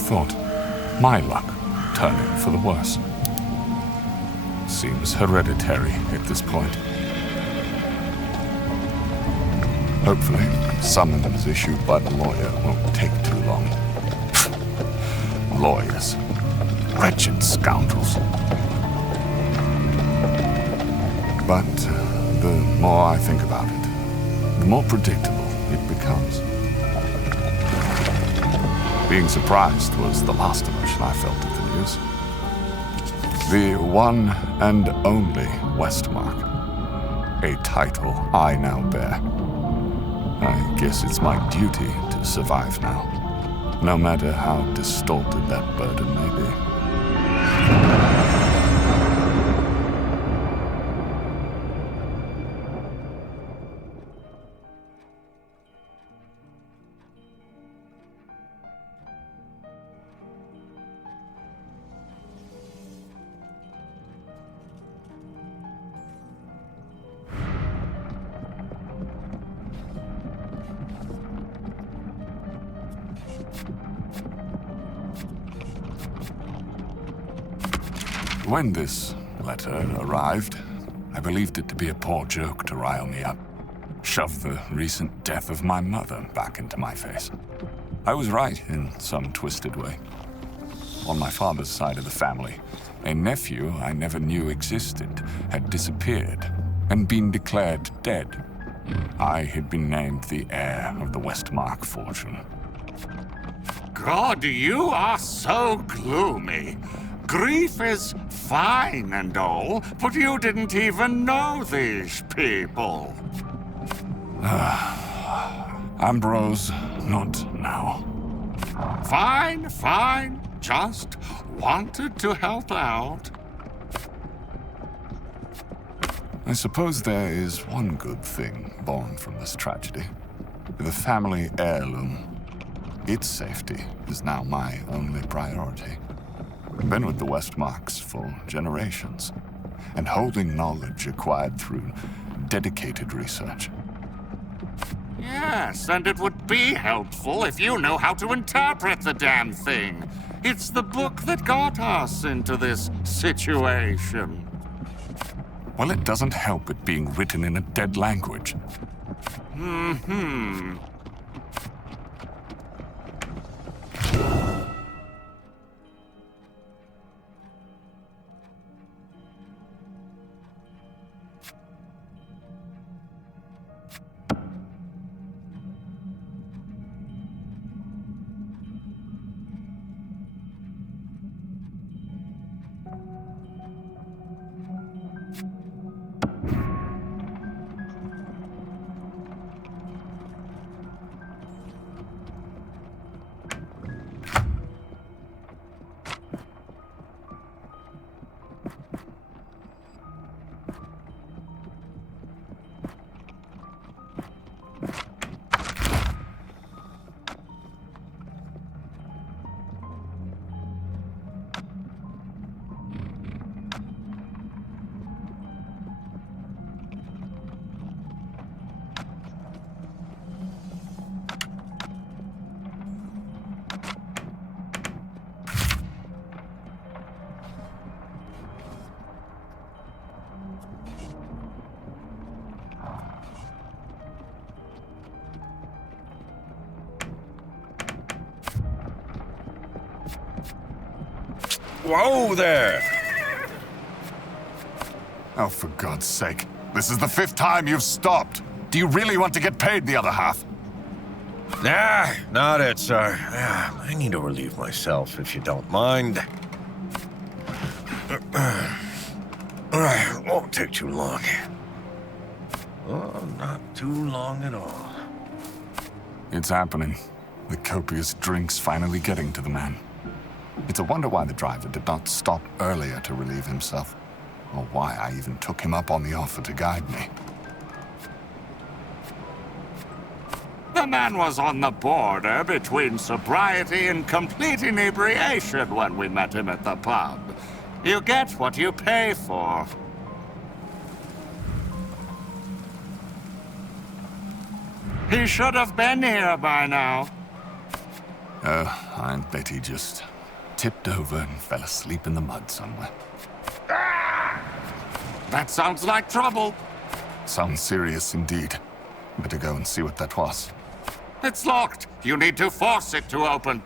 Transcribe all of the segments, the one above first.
thought my luck turning for the worse. Seems hereditary at this point. Hopefully, summons issued by the lawyer won't take too long. Lawyers. Wretched scoundrels. But the more I think about it, the more predictable it becomes. Being surprised was the last emotion I felt at the news. The one and only Westmark. A title I now bear. I guess it's my duty to survive now, no matter how distorted that burden may be. When this letter arrived, I believed it to be a poor joke to rile me up. Shove the recent death of my mother back into my face. I was right in some twisted way. On my father's side of the family, a nephew I never knew existed had disappeared and been declared dead. I had been named the heir of the Westmark fortune. God, you are so gloomy. Grief is fine and all, but you didn't even know these people. Ambrose, not now. Fine, fine. Just wanted to help out. I suppose there is one good thing born from this tragedy. The family heirloom. Its safety is now my only priority. I've been with the Westmarks for generations, and holding knowledge acquired through dedicated research. Yes, and it would be helpful if you know how to interpret the damn thing. It's the book that got us into this situation. Well, it doesn't help it being written in a dead language. Mm-hmm. Whoa there! Oh, for God's sake. This is the 5th time you've stopped. Do you really want to get paid the other half? Nah, not it, sir. I need to relieve myself, if you don't mind. Won't take too long. Oh, not too long at all. It's happening. The copious drink's finally getting to the man. It's a wonder why the driver did not stop earlier to relieve himself, or why I even took him up on the offer to guide me. The man was on the border between sobriety and complete inebriation when we met him at the pub. You get what you pay for. He should have been here by now. Oh, I bet he just tipped over and fell asleep in the mud somewhere. That sounds like trouble. Sounds serious indeed. Better go and see what that was. It's locked. You need to force it to open.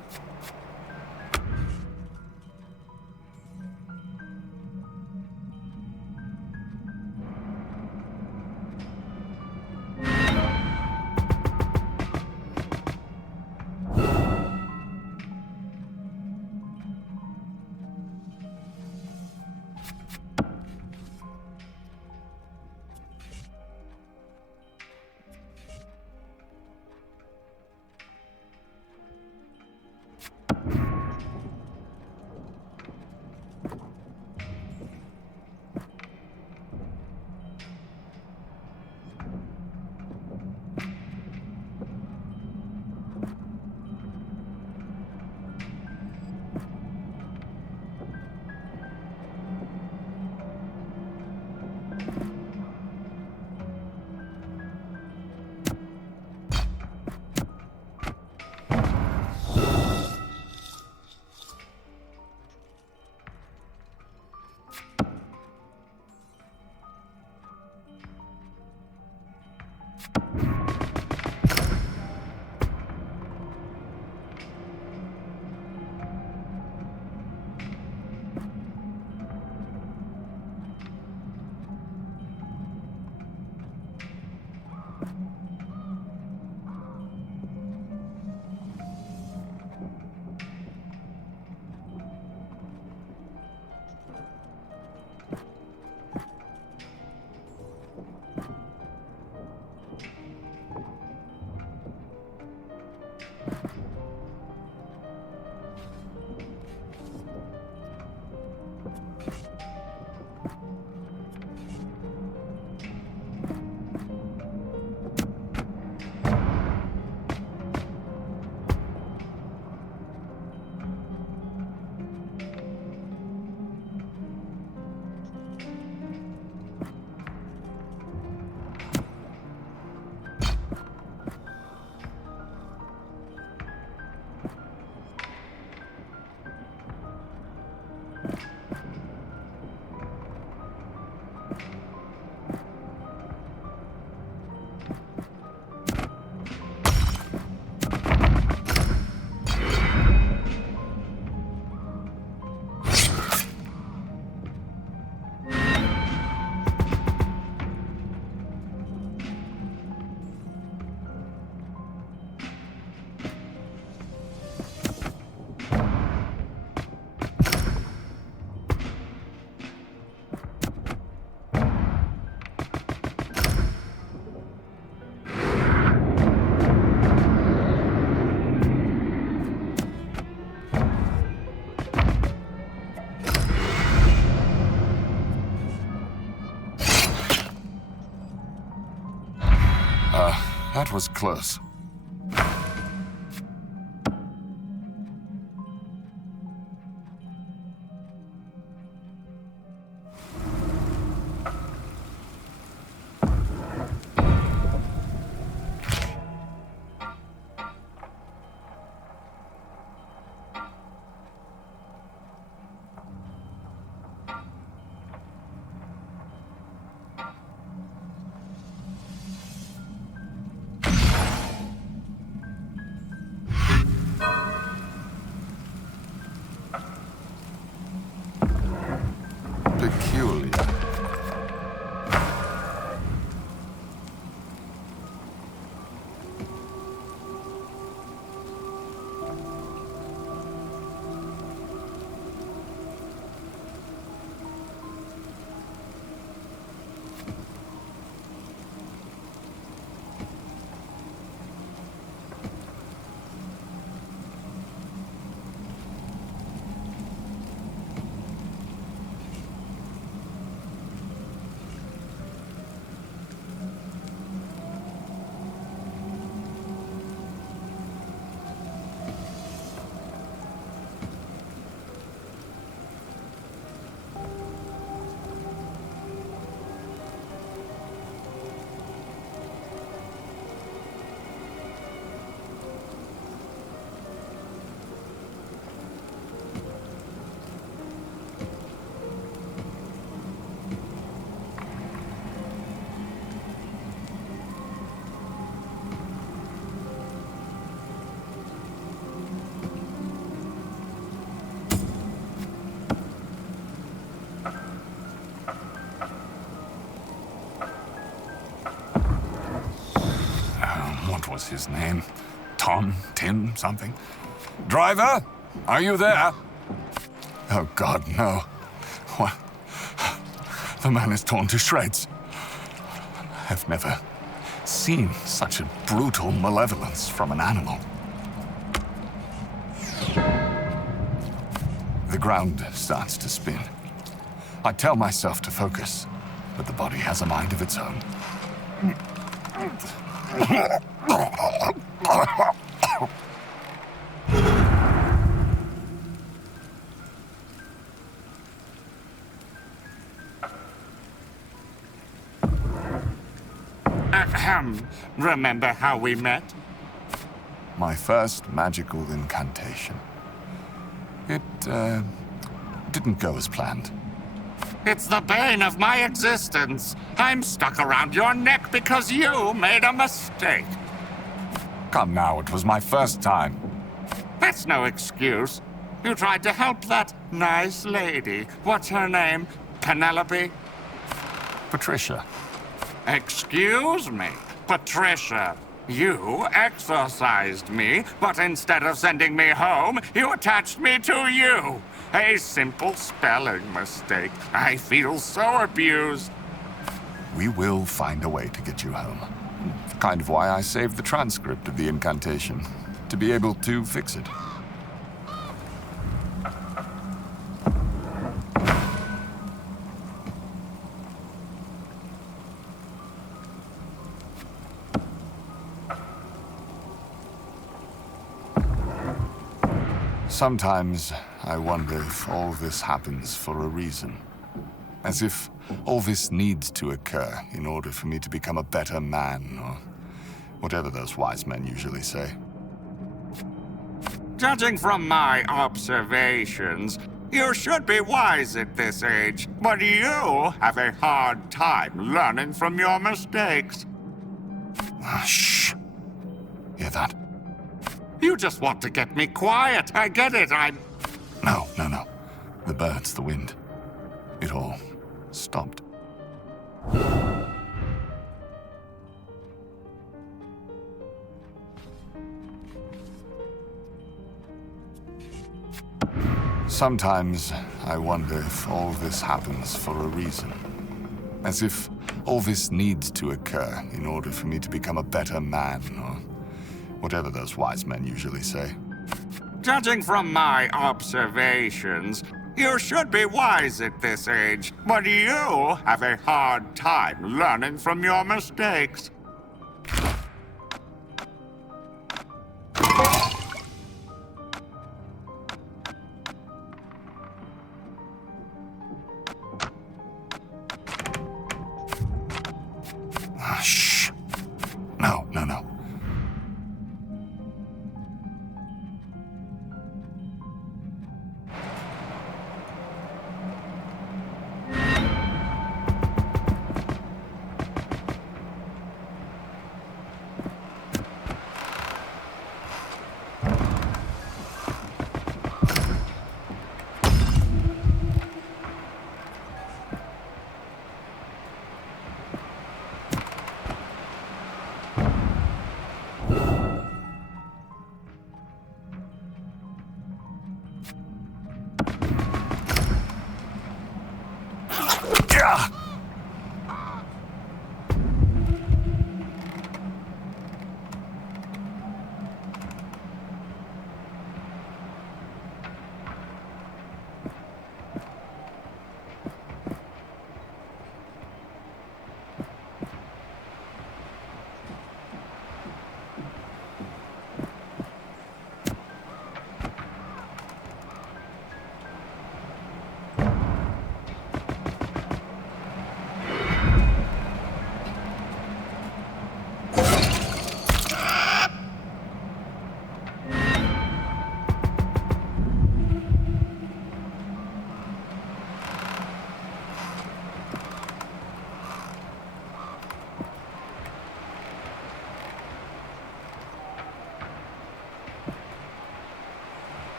That was close. was his name? Tim, something? Driver? Are you there? Oh, God, no. What? The man is torn to shreds. I've never seen such a brutal malevolence from an animal. The ground starts to spin. I tell myself to focus, but the body has a mind of its own. Remember how we met? My first magical incantation. It, didn't go as planned. It's the bane of my existence. I'm stuck around your neck because you made a mistake. Come now, it was my first time. That's no excuse. You tried to help that nice lady. What's her name? Penelope? Patricia. Excuse me, Patricia. You exorcised me, but instead of sending me home, you attached me to you. A simple spelling mistake. I feel so abused. We will find a way to get you home. Kind of why I saved the transcript of the incantation, to be able to fix it. Sometimes I wonder if all this happens for a reason. As if all this needs to occur in order for me to become a better man, or whatever those wise men usually say. Judging from my observations, you should be wise at this age, but you have a hard time learning from your mistakes. Shh. Hear that? You just want to get me quiet. I get it. No. The birds, the wind. It all stopped. Sometimes I wonder if all this happens for a reason. As if all this needs to occur in order for me to become a better man, or whatever those wise men usually say. Judging from my observations, you should be wise at this age, but you have a hard time learning from your mistakes. Shh. No.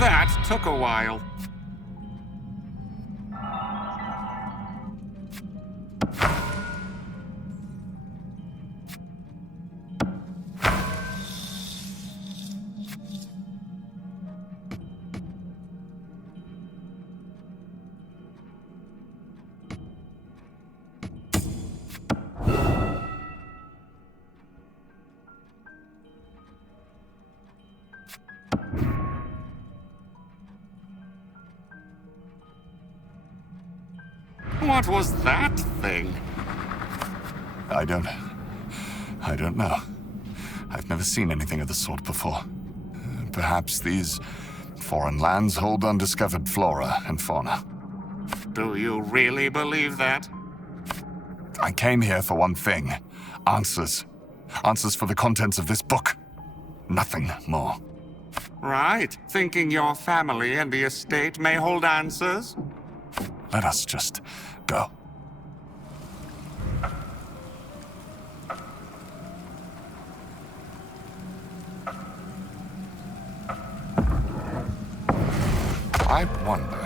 That took a while. What was that thing? I don't know. I've never seen anything of the sort before. Perhaps these foreign lands hold undiscovered flora and fauna. Do you really believe that? I came here for one thing. Answers. Answers for the contents of this book. Nothing more. Right. Thinking your family and the estate may hold answers? Let us just go. I wonder.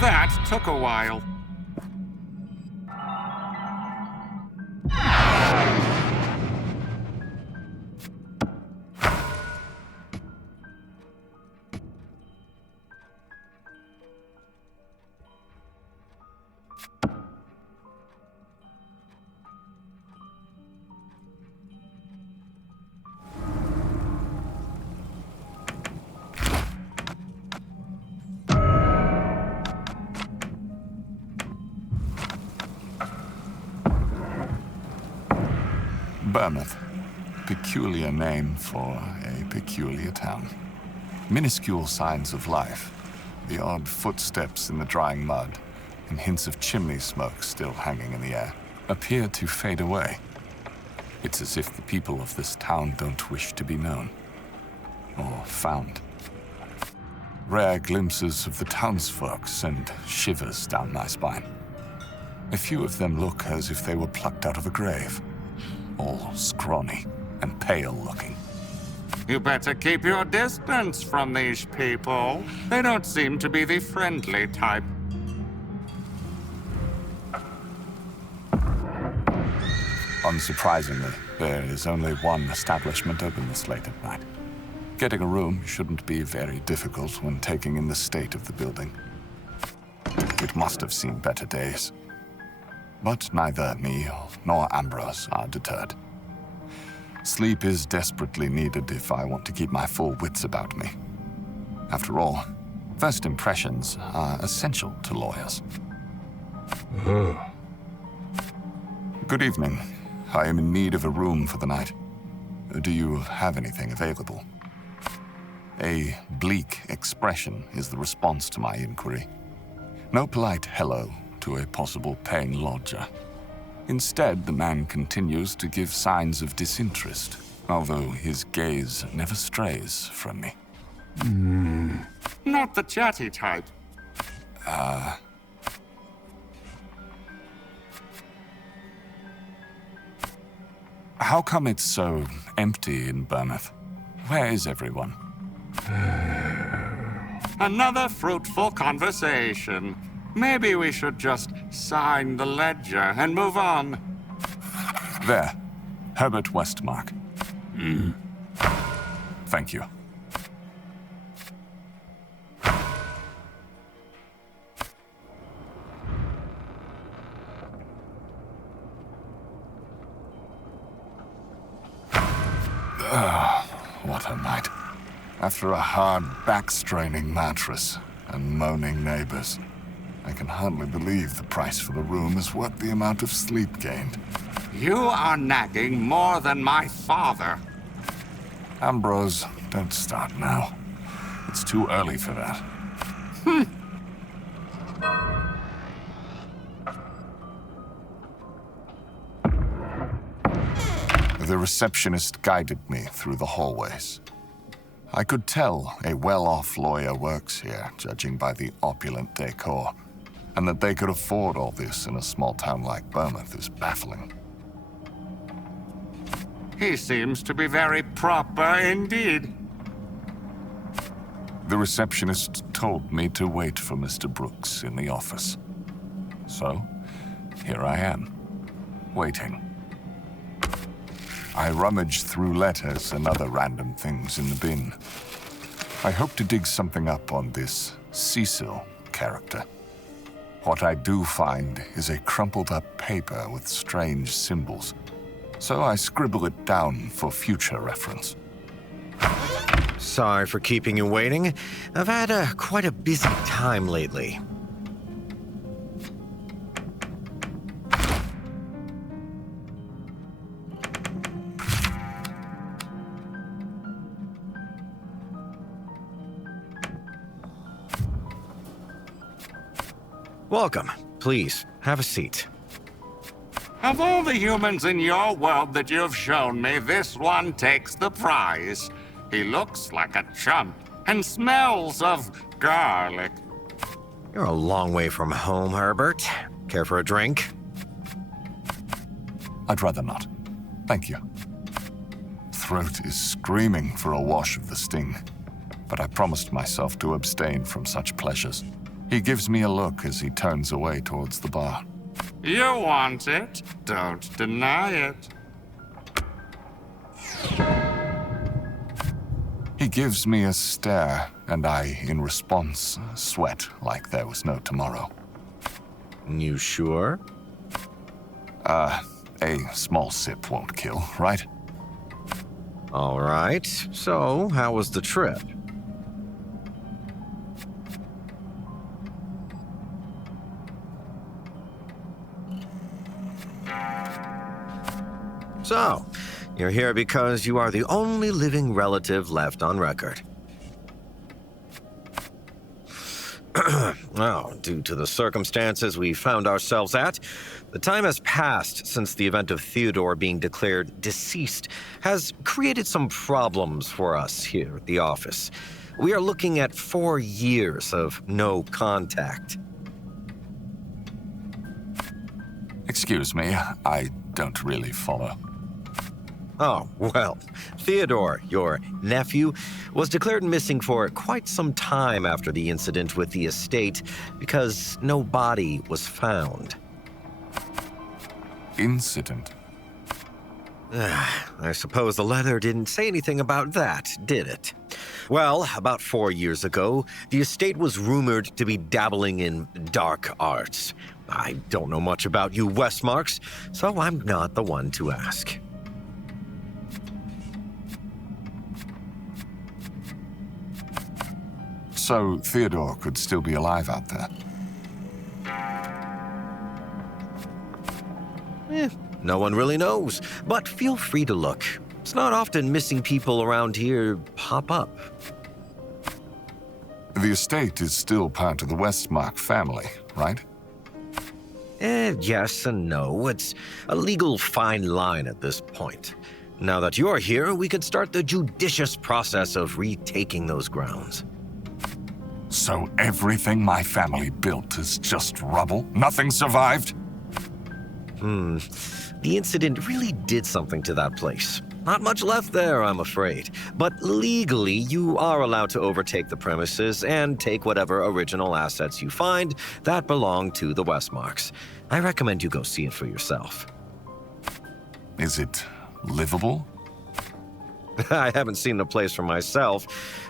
That took a while. Bournemouth. Peculiar name for a peculiar town. Minuscule signs of life. The odd footsteps in the drying mud and hints of chimney smoke still hanging in the air appear to fade away. It's as if the people of this town don't wish to be known or found. Rare glimpses of the townsfolk send shivers down my spine. A few of them look as if they were plucked out of a grave. All scrawny and pale-looking. You better keep your distance from these people. They don't seem to be the friendly type. Unsurprisingly, there is only one establishment open this late at night. Getting a room shouldn't be very difficult when taking in the state of the building. It must have seen better days. But neither me nor Ambrose are deterred. Sleep is desperately needed if I want to keep my full wits about me. After all, first impressions are essential to lawyers. Good evening. I am in need of a room for the night. Do you have anything available? A bleak expression is the response to my inquiry. No polite hello to a possible paying lodger. Instead, the man continues to give signs of disinterest, although his gaze never strays from me. Not the chatty type. How come it's so empty in Bournemouth? Where is everyone? Another fruitful conversation. Maybe we should just sign the ledger and move on. There. Herbert Westmark. Thank you. What a night. After a hard, back-straining mattress and moaning neighbors, I can hardly believe the price for the room is worth the amount of sleep gained. You are nagging more than my father. Ambrose, don't start now. It's too early for that. The receptionist guided me through the hallways. I could tell a well-off lawyer works here, judging by the opulent decor. And that they could afford all this in a small town like Bournemouth is baffling. He seems to be very proper indeed. The receptionist told me to wait for Mr. Brooks in the office. So, here I am, waiting. I rummaged through letters and other random things in the bin. I hope to dig something up on this Cecil character. What I do find is a crumpled-up paper with strange symbols, so I scribble it down for future reference. Sorry for keeping you waiting. I've had quite a busy time lately. Welcome. Please, have a seat. Of all the humans in your world that you've shown me, this one takes the prize. He looks like a chump and smells of garlic. You're a long way from home, Herbert. Care for a drink? I'd rather not. Thank you. Throat is screaming for a wash of the sting, but I promised myself to abstain from such pleasures. He gives me a look as he turns away towards the bar. You want it, don't deny it. He gives me a stare, and I, in response, sweat like there was no tomorrow. You sure? A small sip won't kill, right? All right. So, how was the trip? So, you're here because you are the only living relative left on record. Well, due to the circumstances we found ourselves at, the time has passed since the event of Theodore being declared deceased has created some problems for us here at the office. We are looking at 4 years of no contact. Excuse me, I don't really follow. Oh, well, Theodore, your nephew, was declared missing for quite some time after the incident with the estate because no body was found. Incident? I suppose the letter didn't say anything about that, did it? Well, about 4 years ago, the estate was rumored to be dabbling in dark arts. I don't know much about you Westmarks, so I'm not the one to ask. So Theodore could still be alive out there? No one really knows, but feel free to look. It's not often missing people around here pop up. The estate is still part of the Westmark family, right? Yes and no. It's a legal fine line at this point. Now that you're here, we could start the judicious process of retaking those grounds. So everything my family built is just rubble? Nothing survived? The incident really did something to that place. Not much left there, I'm afraid. But legally, you are allowed to overtake the premises and take whatever original assets you find that belong to the Westmarks. I recommend you go see it for yourself. Is it livable? I haven't seen the place for myself.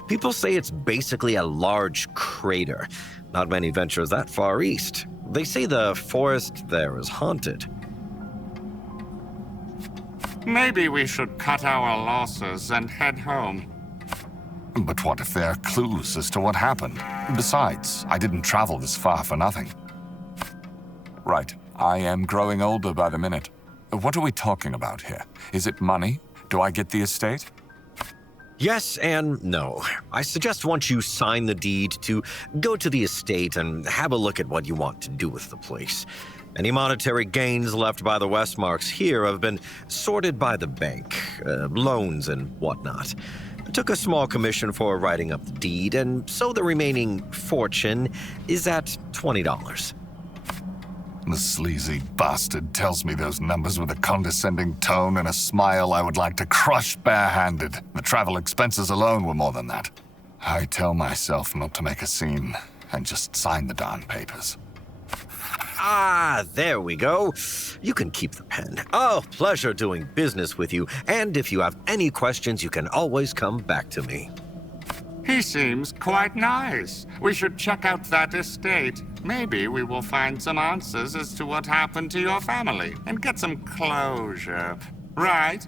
People say it's basically a large crater. Not many venture that far east. They say the forest there is haunted. Maybe we should cut our losses and head home. But what if there are clues as to what happened? Besides, I didn't travel this far for nothing. Right, I am growing older by the minute. What are we talking about here? Is it money? Do I get the estate? Yes and no. I suggest once you sign the deed to go to the estate and have a look at what you want to do with the place. Any monetary gains left by the Westmarks here have been sorted by the bank, loans and whatnot. I took a small commission for writing up the deed, and so the remaining fortune is at $20. The sleazy bastard tells me those numbers with a condescending tone and a smile I would like to crush barehanded. The travel expenses alone were more than that. I tell myself not to make a scene and just sign the darn papers. Ah, there we go. You can keep the pen. Oh, pleasure doing business with you. And if you have any questions, you can always come back to me. He seems quite nice. We should check out that estate. Maybe we will find some answers as to what happened to your family and get some closure. Right?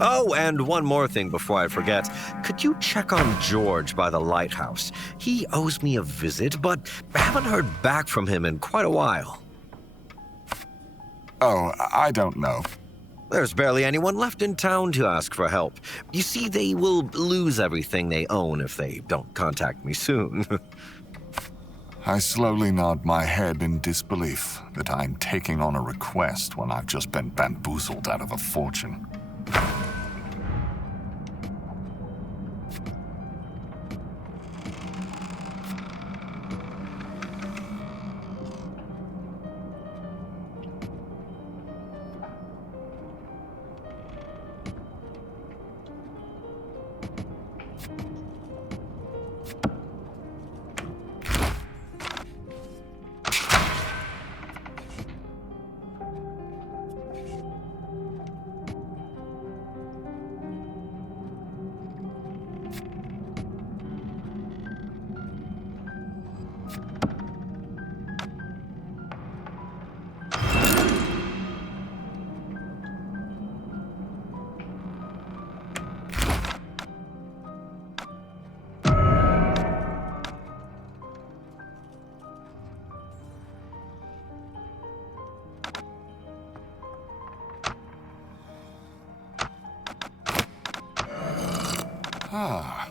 Oh, and one more thing before I forget. Could you check on George by the lighthouse? He owes me a visit, but I haven't heard back from him in quite a while. Oh, I don't know. There's barely anyone left in town to ask for help. You see, they will lose everything they own if they don't contact me soon. I slowly nod my head in disbelief that I'm taking on a request when I've just been bamboozled out of a fortune. Ah.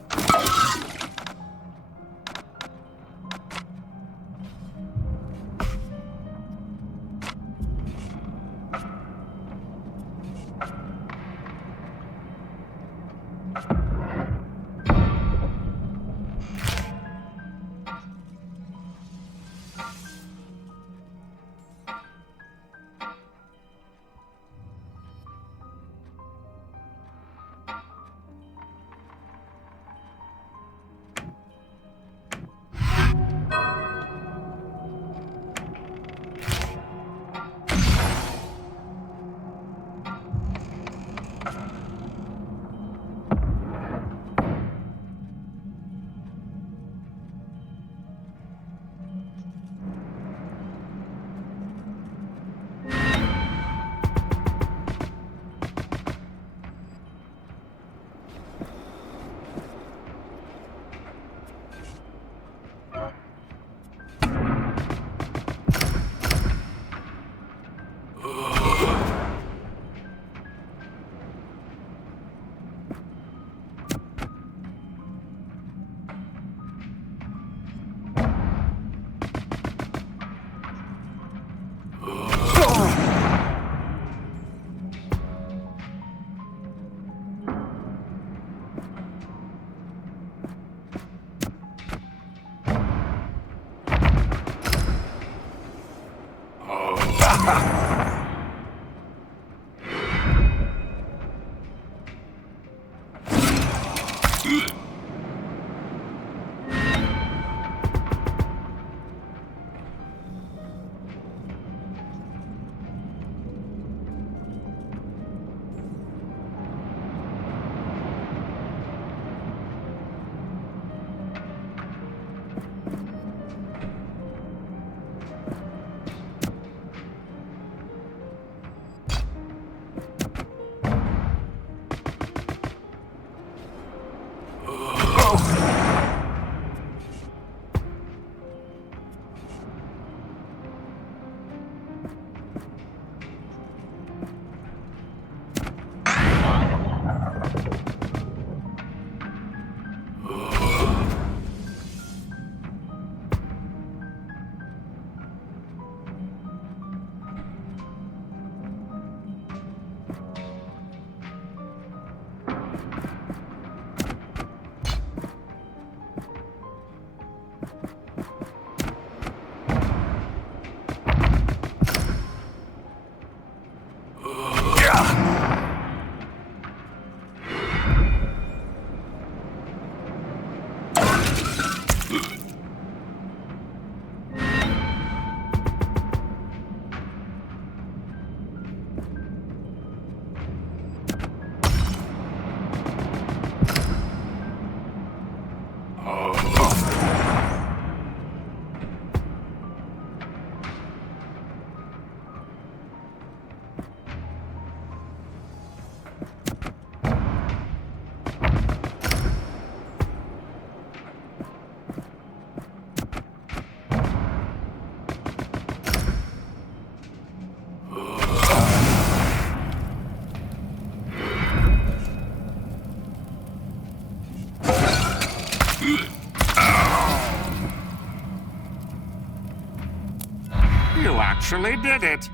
You actually did it.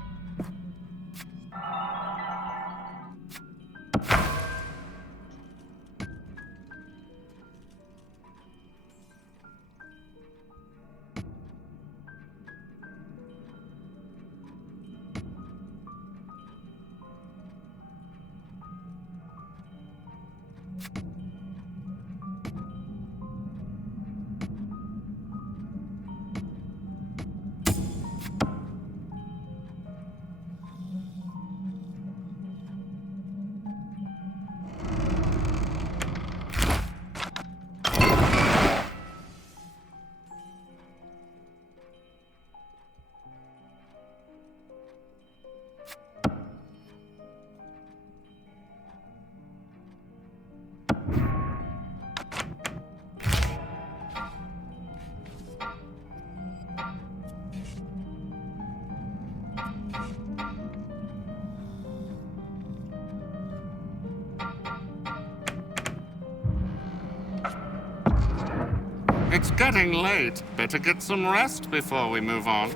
It's getting late. Better get some rest before we move on.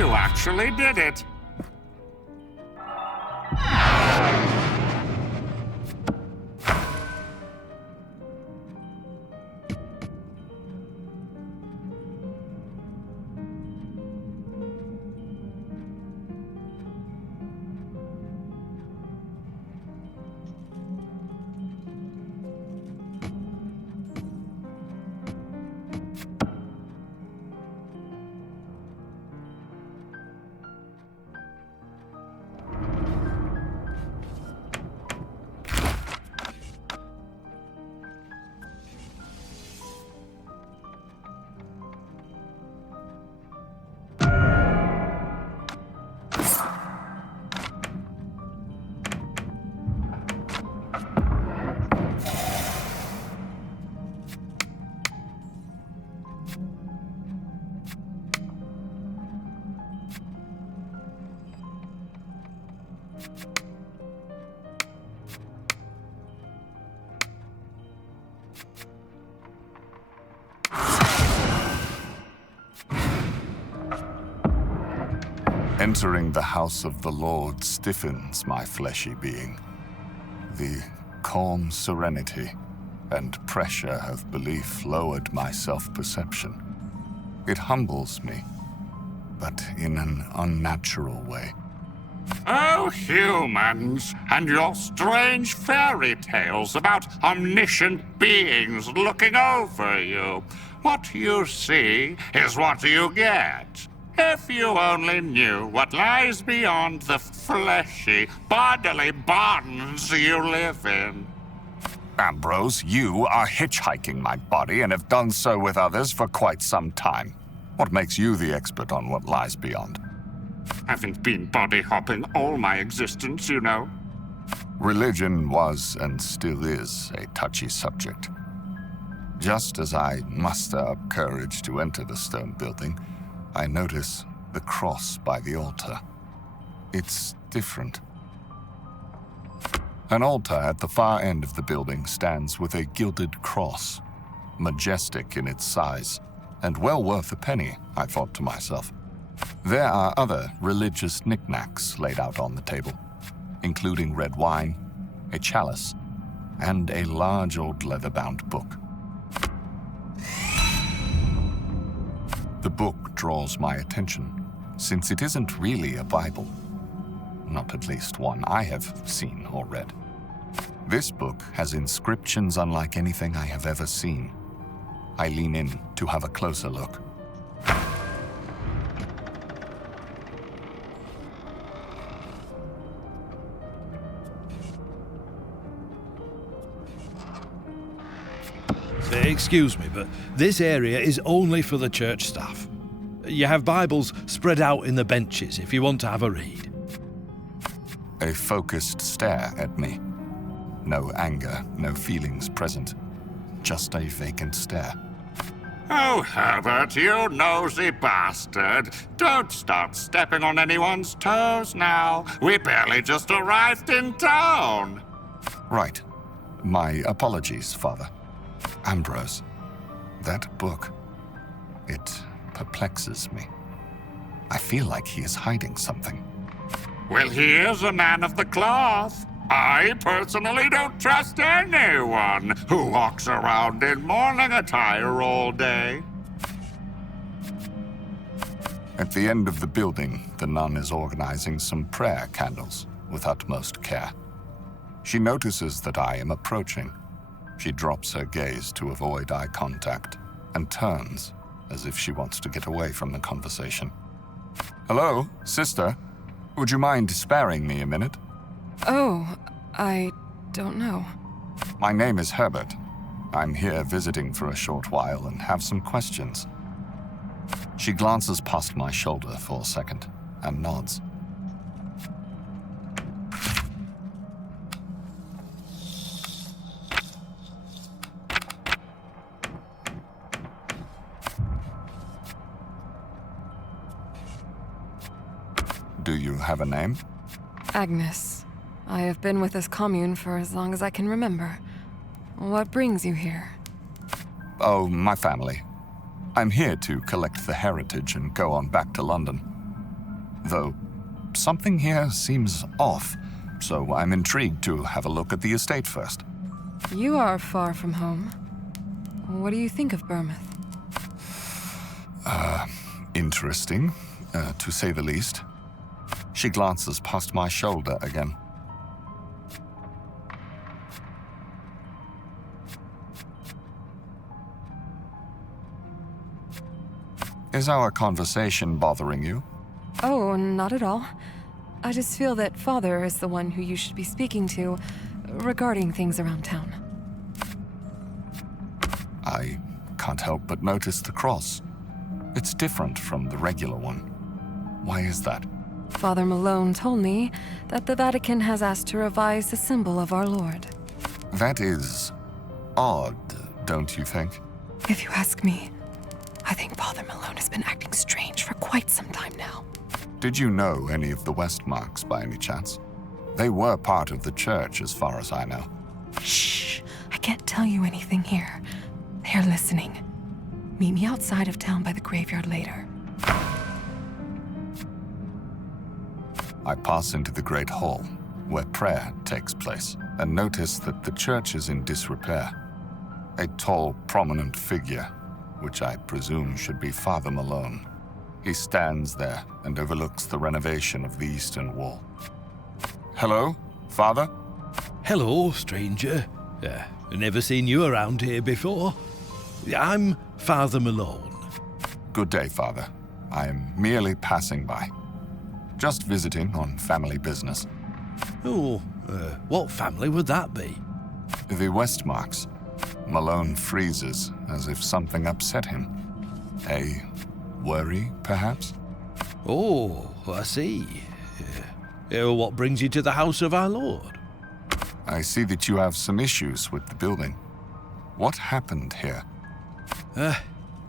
You actually did it. Entering the house of the Lord stiffens my fleshy being. The calm serenity and pressure of belief lowered my self-perception. It humbles me, but in an unnatural way. Oh, humans, and your strange fairy tales about omniscient beings looking over you. What you see is what you get. If you only knew what lies beyond the fleshy, bodily bonds you live in. Ambrose, you are hitchhiking my body and have done so with others for quite some time. What makes you the expert on what lies beyond? Haven't been body hopping all my existence, you know. Religion was and still is a touchy subject. Just as I muster up courage to enter the stone building, I notice the cross by the altar. It's different. An altar at the far end of the building stands with a gilded cross, majestic in its size, and well worth a penny, I thought to myself. There are other religious knickknacks laid out on the table, including red wine, a chalice, and a large old leather-bound book. The book draws my attention, since it isn't really a Bible. Not at least one I have seen or read. This book has inscriptions unlike anything I have ever seen. I lean in to have a closer look. Excuse me, but this area is only for the church staff. You have Bibles spread out in the benches if you want to have a read. A focused stare at me. No anger, no feelings present. Just a vacant stare. Oh, Herbert, you nosy bastard. Don't start stepping on anyone's toes now. We barely just arrived in town. Right. My apologies, Father. Ambrose, that book, it perplexes me. I feel like he is hiding something. Well, he is a man of the cloth. I personally don't trust anyone who walks around in morning attire all day. At the end of the building, the nun is organizing some prayer candles with utmost care. She notices that I am approaching. She drops her gaze to avoid eye contact and turns as if she wants to get away from the conversation. Hello, sister. Would you mind sparing me a minute? Oh, I don't know. My name is Herbert. I'm here visiting for a short while and have some questions. She glances past my shoulder for a second and nods. Do you have a name? Agnes. I have been with this commune for as long as I can remember. What brings you here? Oh, my family. I'm here to collect the heritage and go on back to London. Though, something here seems off, so I'm intrigued to have a look at the estate first. You are far from home. What do you think of Bournemouth? Interesting, to say the least. She glances past my shoulder again. Is our conversation bothering you? Oh, not at all. I just feel that Father is the one who you should be speaking to regarding things around town. I can't help but notice the cross. It's different from the regular one. Why is that? Father Malone told me that the Vatican has asked to revise the symbol of our Lord. That is odd, don't you think? If you ask me, I think Father Malone has been acting strange for quite some time now. Did you know any of the Westmarks by any chance? They were part of the church as far as I know. Shh! I can't tell you anything here. They're listening. Meet me outside of town by the graveyard later. I pass into the Great Hall, where prayer takes place, and notice that the church is in disrepair. A tall, prominent figure, which I presume should be Father Malone. He stands there and overlooks the renovation of the eastern wall. Hello, Father? Hello, stranger. Never seen you around here before. I'm Father Malone. Good day, Father. I am merely passing by. Just visiting on family business. Oh, what family would that be? The Westmarks. Malone freezes, as if something upset him. A worry, perhaps? Oh, I see. What brings you to the house of our Lord? I see that you have some issues with the building. What happened here?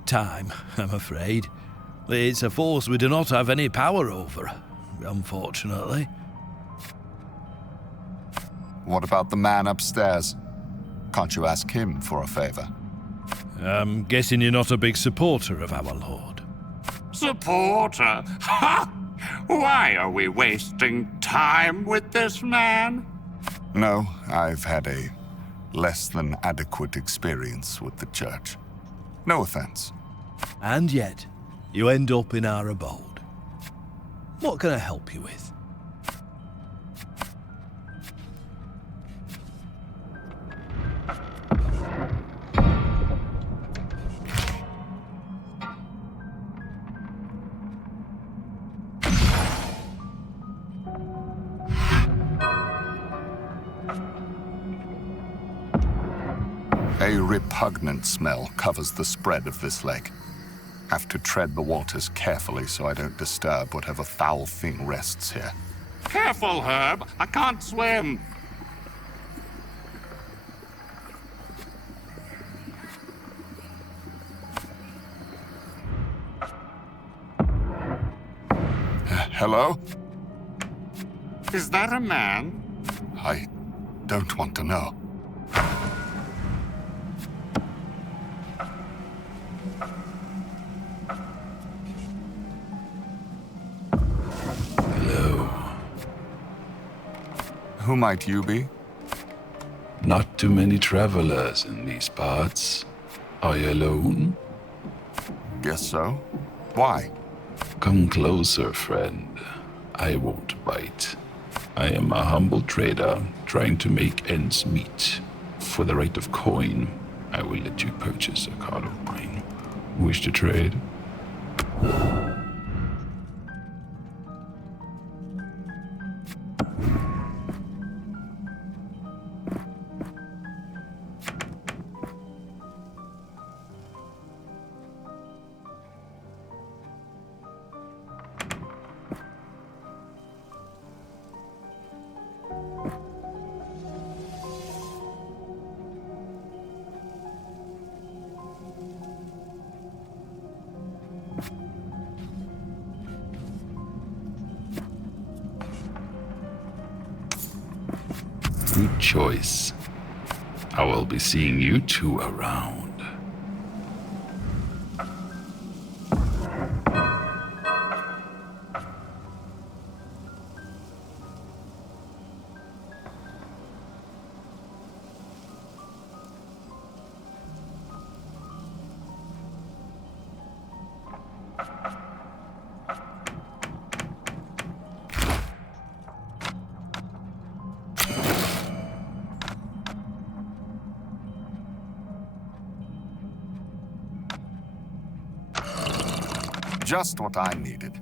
Time, I'm afraid. It's a force we do not have any power over, unfortunately. What about the man upstairs? Can't you ask him for a favor? I'm guessing you're not a big supporter of our Lord. Supporter? Ha! Why are we wasting time with this man? No, I've had a less than adequate experience with the church. No offense. And yet, you end up in our abode. What can I help you with? A repugnant smell covers the spread of this lake. Have to tread the waters carefully so I don't disturb whatever foul thing rests here. Careful, Herb. I can't swim. Hello? Is that a man? I don't want to know. Who might you be? Not too many travelers in these parts. Are you alone? Guess so. Why? Come closer, friend. I won't bite. I am a humble trader trying to make ends meet. For the rate of coin, I will let you purchase a card of mine. Wish to trade? Good choice. I will be seeing you two around. Just what I needed.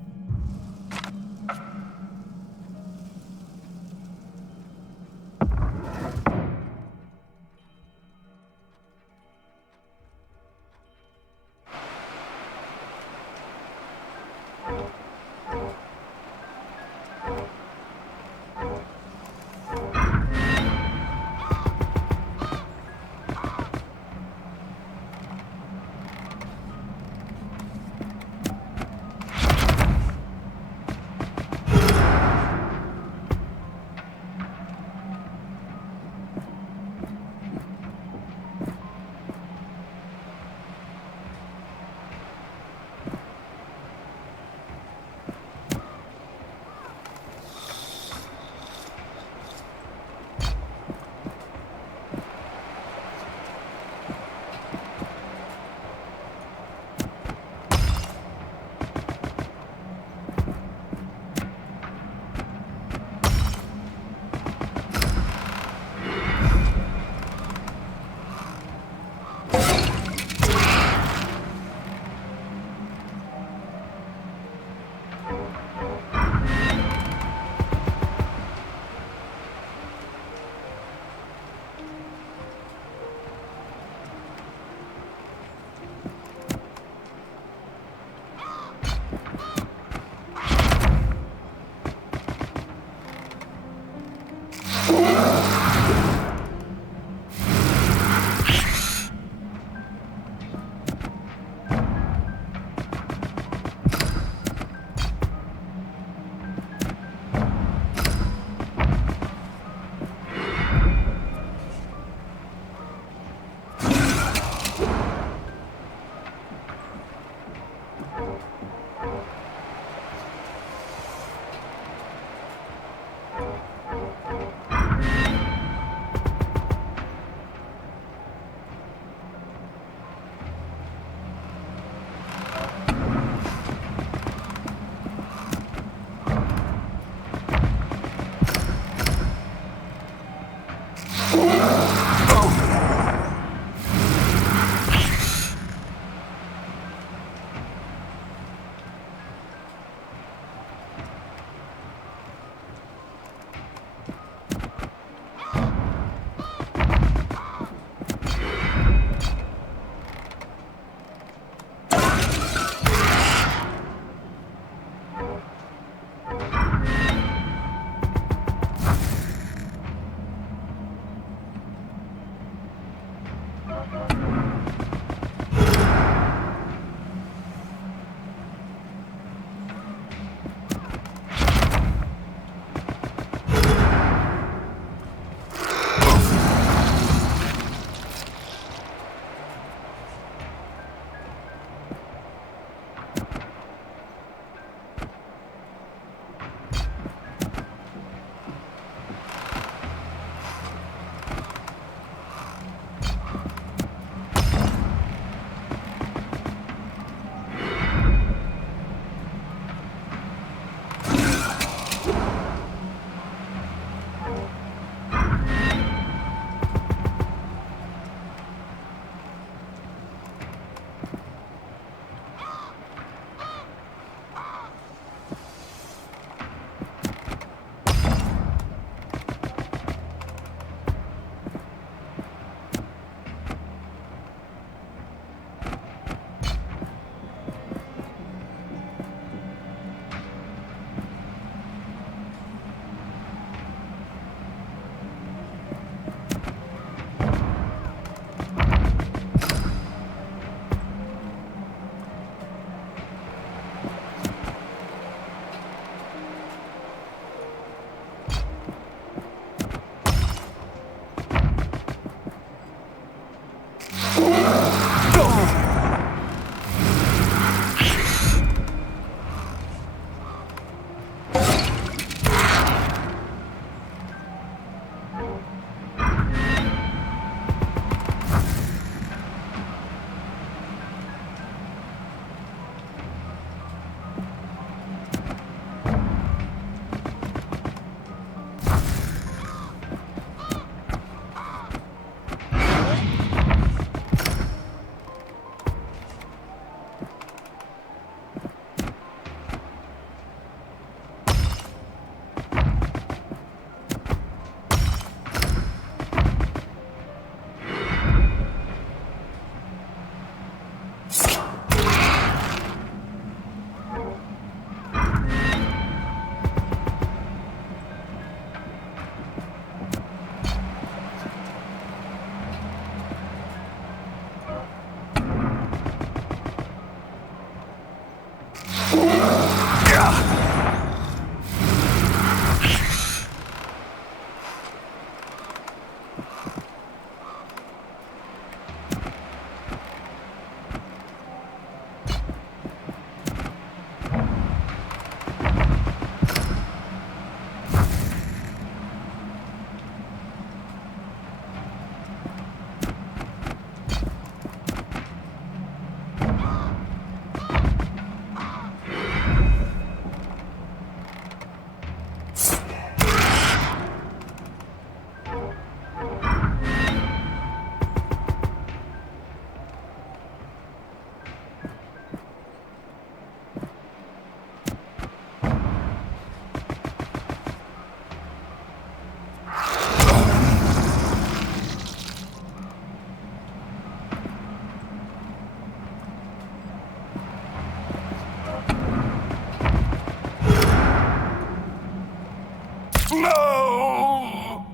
No!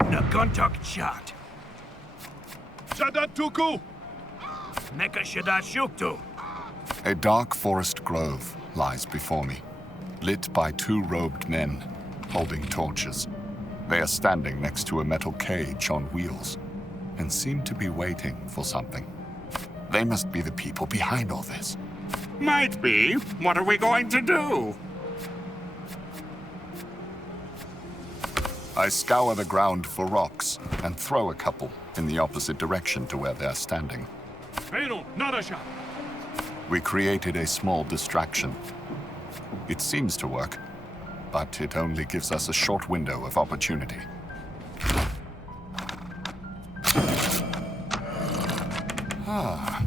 Naguntuk chat. Tuku! Neka shada shuktu. A dark forest grove lies before me, lit by two robed men holding torches. They are standing next to a metal cage on wheels and seem to be waiting for something. They must be the people behind all this. Might be. What are we going to do? I scour the ground for rocks and throw a couple in the opposite direction to where they're standing. We created a small distraction. It seems to work, but it only gives us a short window of opportunity. Ah.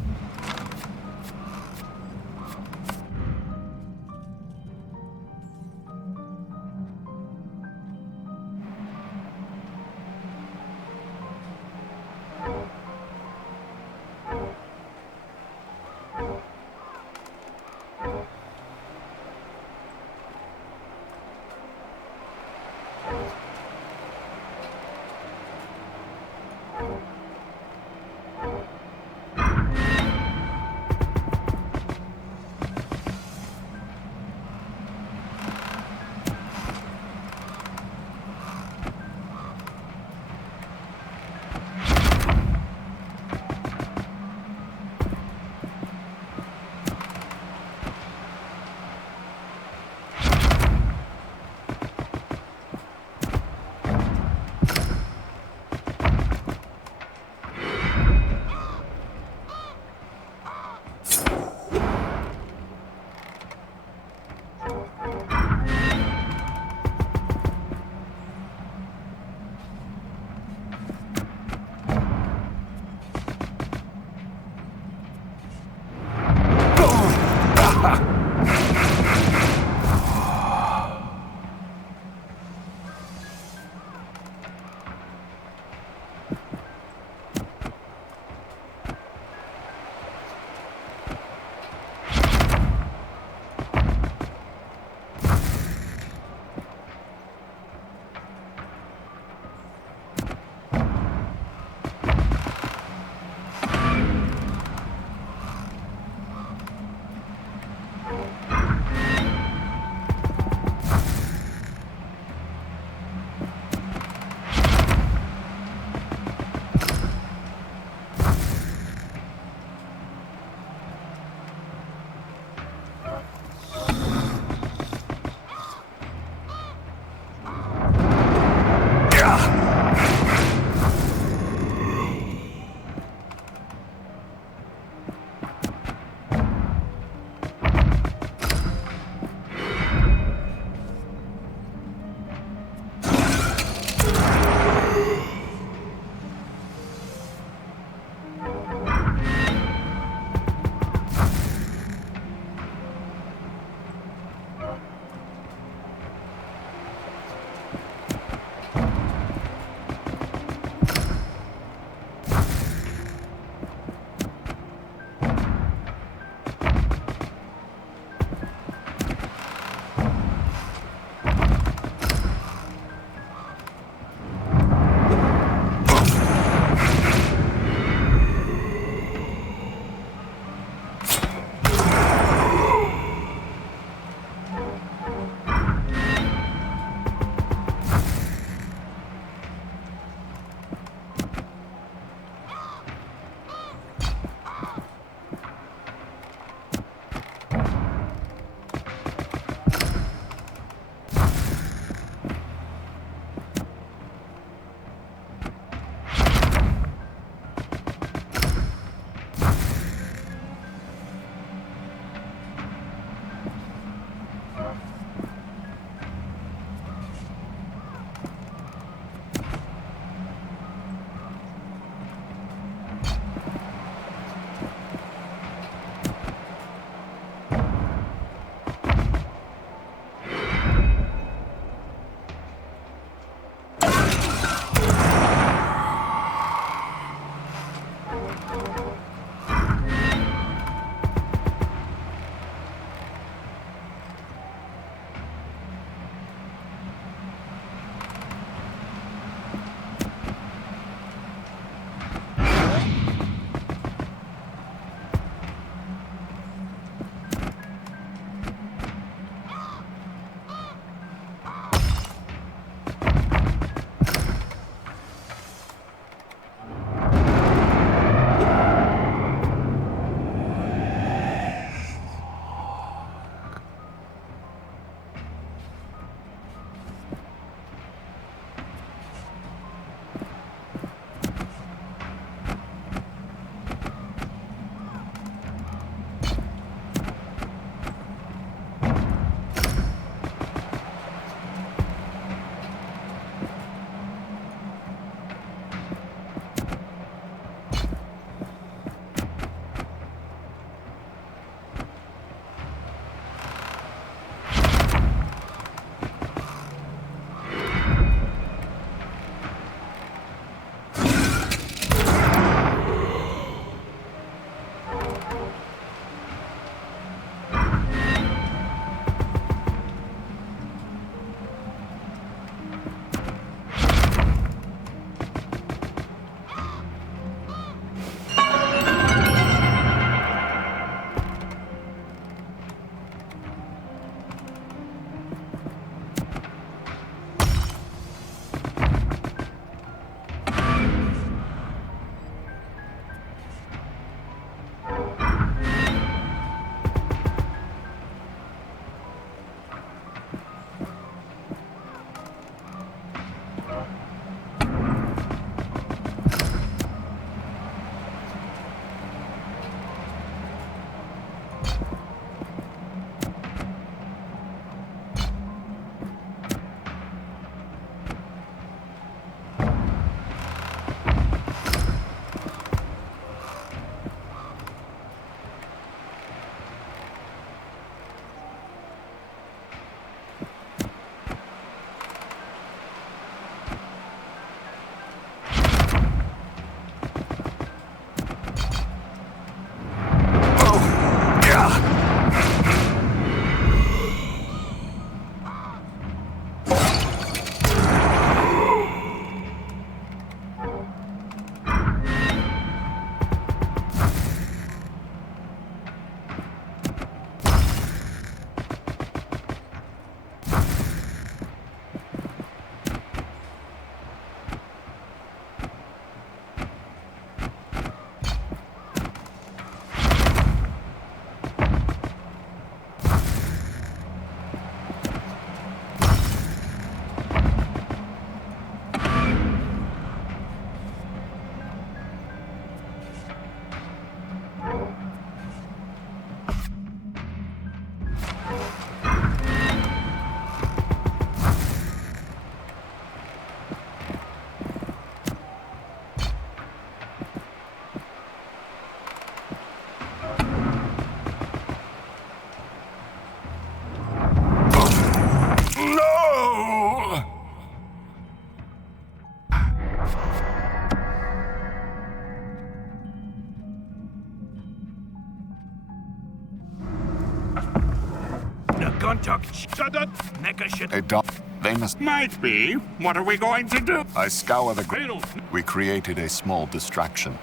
They must. Might be. What are we going to do? I scour the ground. We created a small distraction.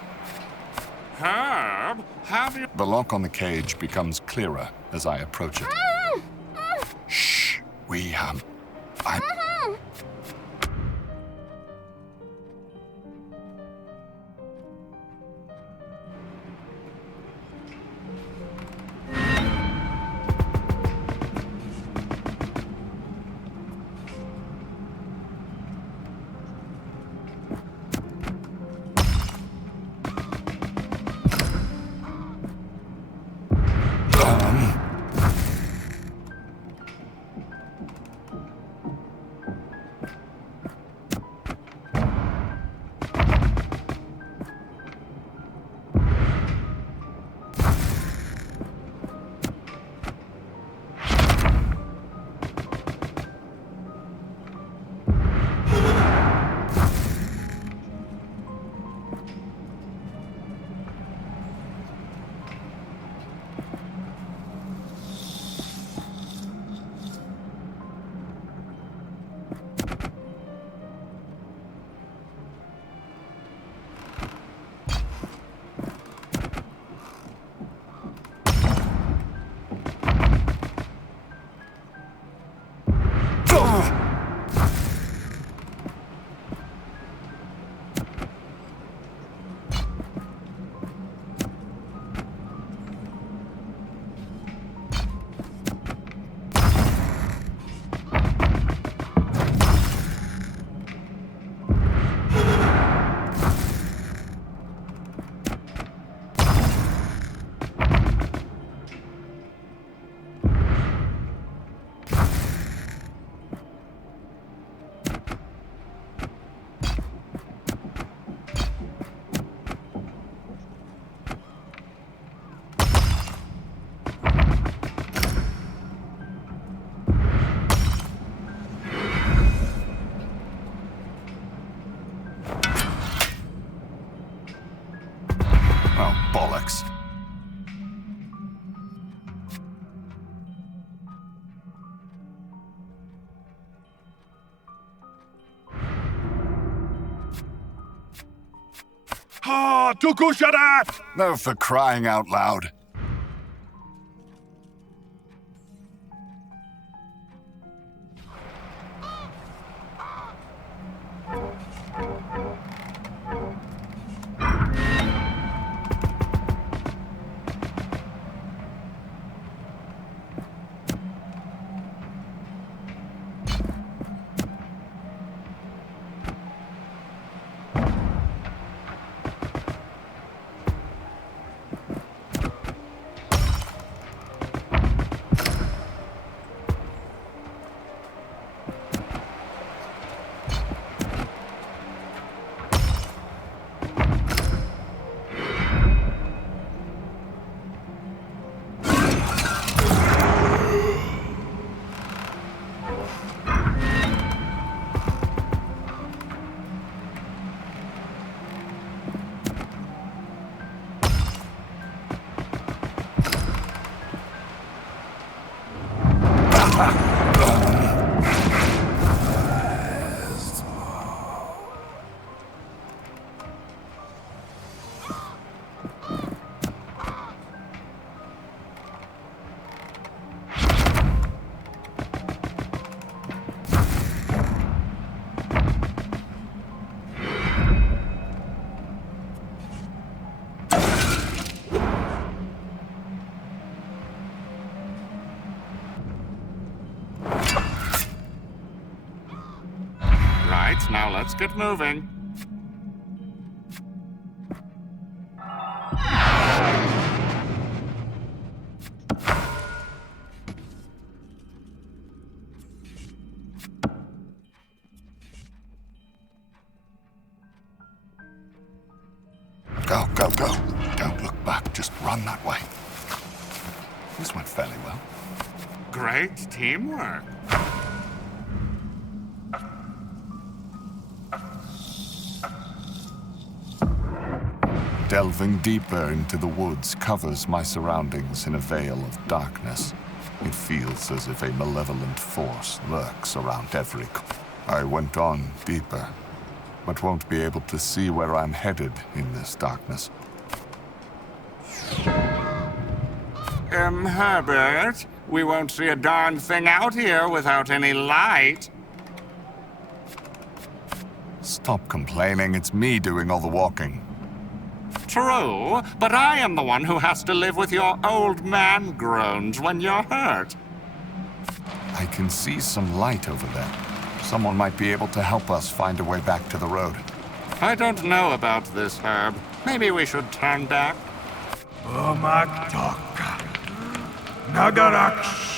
Herb, have you... The lock on the cage becomes clearer as I approach it. Shh. bollocks. Ha! Tukushara! No, for crying out loud. Now let's get moving. Go, go, go. Don't look back. Just run that way. This went fairly well. Great teamwork. Delving deeper into the woods covers my surroundings in a veil of darkness. It feels as if a malevolent force lurks around every corner. I went on deeper, but won't be able to see where I'm headed in this darkness. Herbert, we won't see a darn thing out here without any light. Stop complaining, it's me doing all the walking. True, but I am the one who has to live with your old man groans when you're hurt. I can see some light over there. Someone might be able to help us find a way back to the road. I don't know about this, Herb. Maybe we should turn back. Omaktok. Nagarak.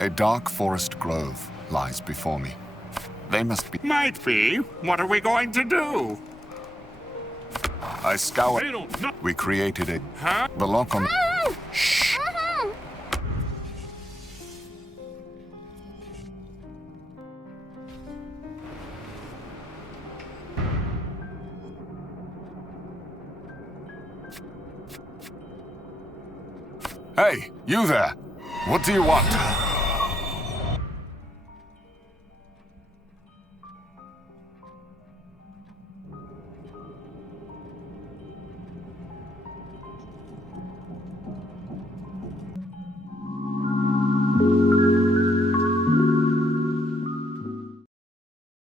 A dark forest grove lies before me. They must be... Might be. What are we going to do? I scoured... We created it. Huh? The lock on... Shh! Hey, you there! What do you want?